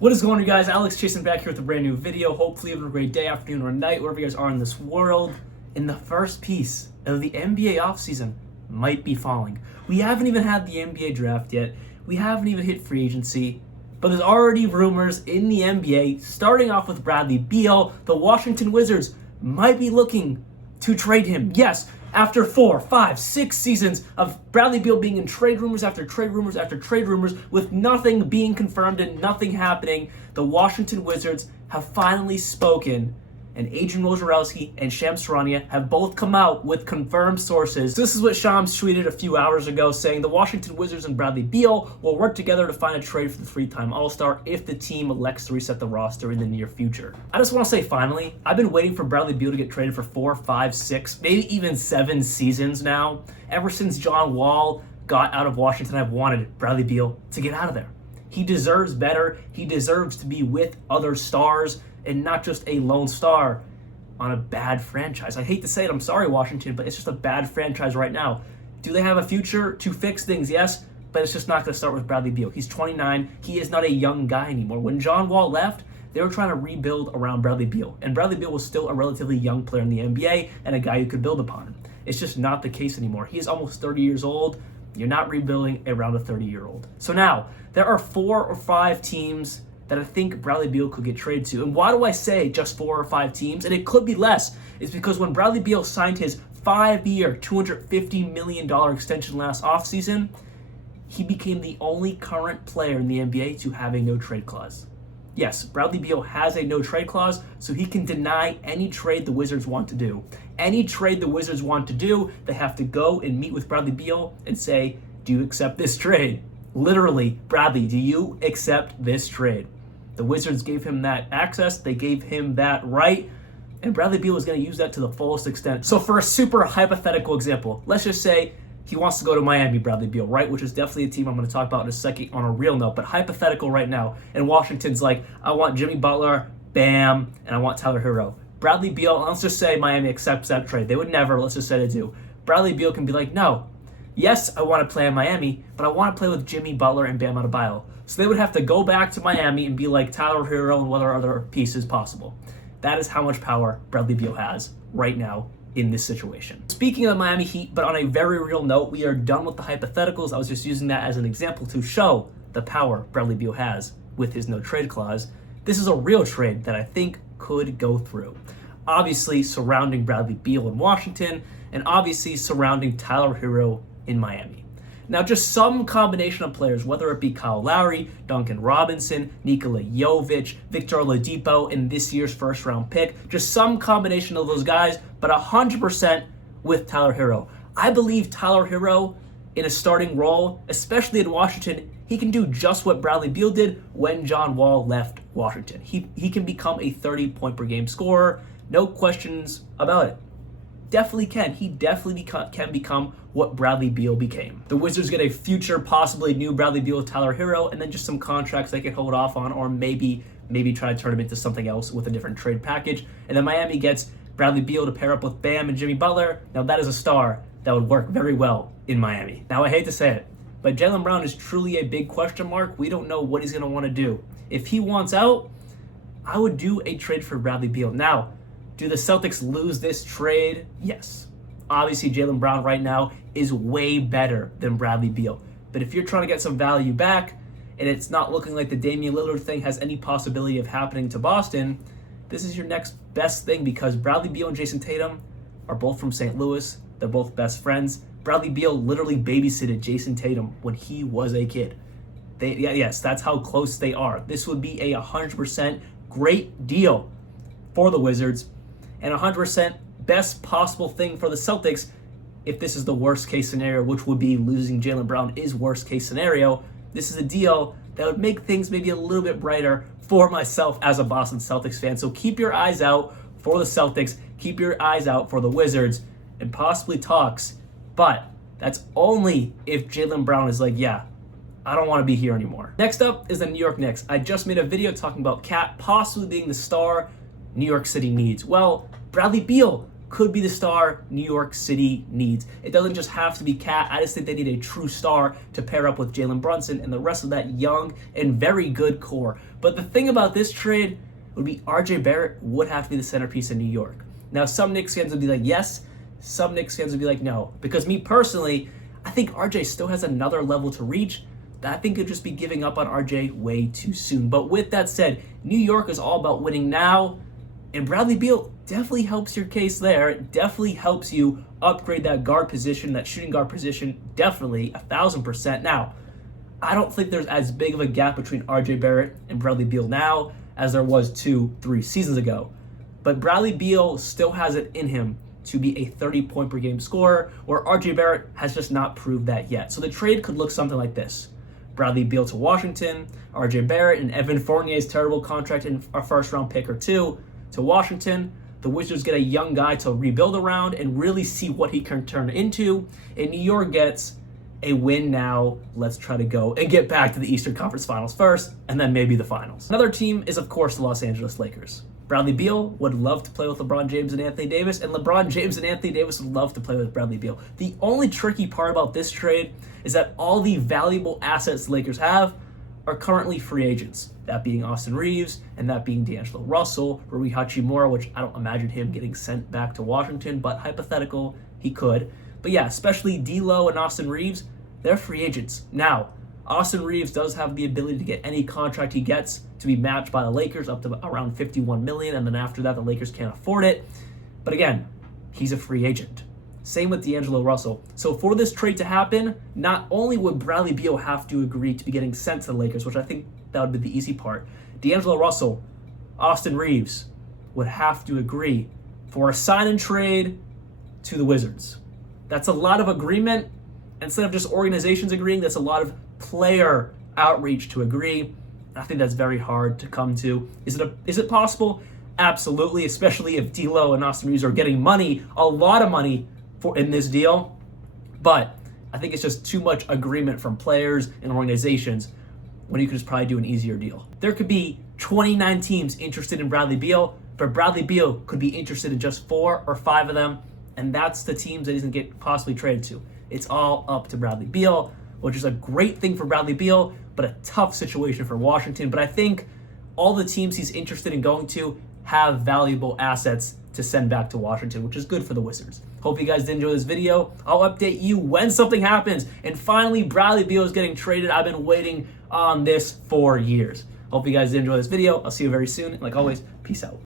What is going on, you guys? Alex Chasen back here with a brand new video. Hopefully you're having a great day, afternoon, or night, wherever you guys are in this world. And the first piece of the NBA offseason might be falling. We haven't even had the NBA draft yet. We haven't even hit free agency. But there's already rumors in the NBA, starting off with Bradley Beal. The Washington Wizards might be looking to trade him. Yes, after 4, 5, 6 seasons of Bradley Beal being in trade rumors after trade rumors after trade rumors with nothing being confirmed and nothing happening, the Washington Wizards have finally spoken, and Adrian Wojnarowski and Shams and Woj have both come out with confirmed sources. This is what Shams tweeted a few hours ago, saying the Washington Wizards and Bradley Beal will work together to find a trade for the three-time All-Star if the team elects to reset the roster in the near future. I just want to say, finally, I've been waiting for Bradley Beal to get traded for 4, 5, 6, maybe even 7 seasons now. Ever since John Wall got out of Washington, I've wanted Bradley Beal to get out of there. He deserves better. He deserves to be with other stars and not just a lone star on a bad franchise. I hate to say it, I'm sorry, Washington, but it's just a bad franchise right now. Do they have a future to fix things? Yes, but it's just not going to start with Bradley Beal. He's 29. He is not a young guy anymore. When John Wall left, they were trying to rebuild around Bradley Beal, and Bradley Beal was still a relatively young player in the NBA and a guy who could build upon him. It's just not the case anymore. He is almost 30 years old. You're not rebuilding around a 30-year-old. So now, there are 4 or 5 teams that I think Bradley Beal could get traded to. And why do I say just 4 or 5 teams? And it could be less. It's because when Bradley Beal signed his 5-year, $250 million extension last offseason, he became the only current player in the NBA to have a no-trade clause. Yes, Bradley Beal has a no-trade clause, so he can deny any trade the Wizards want to do. Any trade the Wizards want to do, they have to go and meet with Bradley Beal and say, do you accept this trade? Literally, Bradley, do you accept this trade? The Wizards gave him that access, they gave him that right, and Bradley Beal is going to use that to the fullest extent. So for a super hypothetical example, let's just say he wants to go to Miami, Bradley Beal, right? Which is definitely a team I'm going to talk about in a second on a real note, but hypothetical right now. And Washington's like, I want Jimmy Butler, Bam, and I want Tyler Hero. Bradley Beal, let's just say Miami accepts that trade. They would never, let's just say they do. Bradley Beal can be like, no. Yes, I want to play in Miami, but I want to play with Jimmy Butler and Bam Adebayo. So they would have to go back to Miami and be like Tyler Hero and what other pieces possible. That is how much power Bradley Beal has right now in this situation. Speaking of the Miami Heat, but on a very real note, we are done with the hypotheticals. I was just using that as an example to show the power Bradley Beal has with his no-trade clause. This is a real trade that I think could go through. Obviously surrounding Bradley Beal in Washington, and obviously surrounding Tyler Hero in Miami. Now, just some combination of players, whether it be Kyle Lowry, Duncan Robinson, Nikola Jovic, Victor Oladipo in this year's first-round pick, just some combination of those guys, but 100% with Tyler Hero. I believe Tyler Hero in a starting role, especially in Washington, he can do just what Bradley Beal did when John Wall left Washington. He can become a 30-point-per-game scorer, no questions about it. Definitely can. He definitely can become what Bradley Beal became. The Wizards get a future, possibly new Bradley Beal with Tyler Hero, and then just some contracts they can hold off on, or maybe try to turn him into something else with a different trade package. And then Miami gets Bradley Beal to pair up with Bam and Jimmy Butler. Now that is a star that would work very well in Miami. Now I hate to say it, but Jaylen Brown is truly a big question mark. We don't know what he's going to want to do. If he wants out, I would do a trade for Bradley Beal. Now, do the Celtics lose this trade? Yes. Obviously, Jaylen Brown right now is way better than Bradley Beal. But if you're trying to get some value back, and it's not looking like the Damian Lillard thing has any possibility of happening to Boston, this is your next best thing, because Bradley Beal and Jason Tatum are both from St. Louis. They're both best friends. Bradley Beal literally babysitted Jason Tatum when he was a kid. Yes, that's how close they are. This would be a 100% great deal for the Wizards, and 100% best possible thing for the Celtics if this is the worst case scenario, which would be losing Jaylen Brown is worst case scenario. This is a deal that would make things maybe a little bit brighter for myself as a Boston Celtics fan. So keep your eyes out for the Celtics, keep your eyes out for the Wizards, and possibly talks. But that's only if Jaylen Brown is like, yeah, I don't want to be here anymore. Next up is the New York Knicks. I just made a video talking about Cat possibly being the star New York City needs. Well, Bradley Beal could be the star New York City needs. It doesn't just have to be Cat. I just think they need a true star to pair up with Jalen Brunson and the rest of that young and very good core. But the thing about this trade would be RJ Barrett would have to be the centerpiece in New York. Now, some Knicks fans would be like, yes. Some Knicks fans would be like, no. Because me personally, I think RJ still has another level to reach. I think it'd just be giving up on RJ way too soon. But with that said, New York is all about winning now. And Bradley Beal definitely helps your case there. It definitely helps you upgrade that guard position, that shooting guard position, definitely 1,000%. Now, I don't think there's as big of a gap between RJ Barrett and Bradley Beal now as there was 2-3 seasons ago. But Bradley Beal still has it in him to be a 30-point per game scorer, where RJ Barrett has just not proved that yet. So the trade could look something like this. Bradley Beal to Washington, RJ Barrett and Evan Fournier's terrible contract and a first-round pick or two to Washington. The Wizards get a young guy to rebuild around and really see what he can turn into. And New York gets a win now. Let's try to go and get back to the Eastern Conference Finals first, and then maybe the Finals. Another team is, of course, the Los Angeles Lakers. Bradley Beal would love to play with LeBron James and Anthony Davis, and LeBron James and Anthony Davis would love to play with Bradley Beal. The only tricky part about this trade is that all the valuable assets the Lakers have are currently free agents, that being Austin Reeves and that being D'Angelo Russell, Rui Hachimura, which I don't imagine him getting sent back to Washington, but hypothetical, he could. But yeah, especially D'Lo and Austin Reeves, they're free agents. Now, Austin Reeves does have the ability to get any contract he gets to be matched by the Lakers up to around $51 million, and then after that, the Lakers can't afford it. But again, he's a free agent. Same with D'Angelo Russell. So for this trade to happen, not only would Bradley Beal have to agree to be getting sent to the Lakers, which I think that would be the easy part, D'Angelo Russell, Austin Reeves would have to agree for a sign and trade to the Wizards. That's a lot of agreement. Instead of just organizations agreeing, that's a lot of player outreach to agree. I think that's very hard to come to. Is it possible? Absolutely, especially if D'Lo and Austin Reeves are getting money, a lot of money in this deal. But I think it's just too much agreement from players and organizations when you could just probably do an easier deal. There could be 29 teams interested in Bradley Beal, but Bradley Beal could be interested in just 4 or 5 of them, and that's the teams that he's going to get possibly traded to. It's all up to Bradley Beal, which is a great thing for Bradley Beal, but a tough situation for Washington. But I think all the teams he's interested in going to have valuable assets to send back to Washington, which is good for the Wizards. Hope you guys did enjoy this video. I'll update you when something happens. And finally, Bradley Beal is getting traded. I've been waiting on this for years. Hope you guys did enjoy this video. I'll see you very soon. And like always, peace out.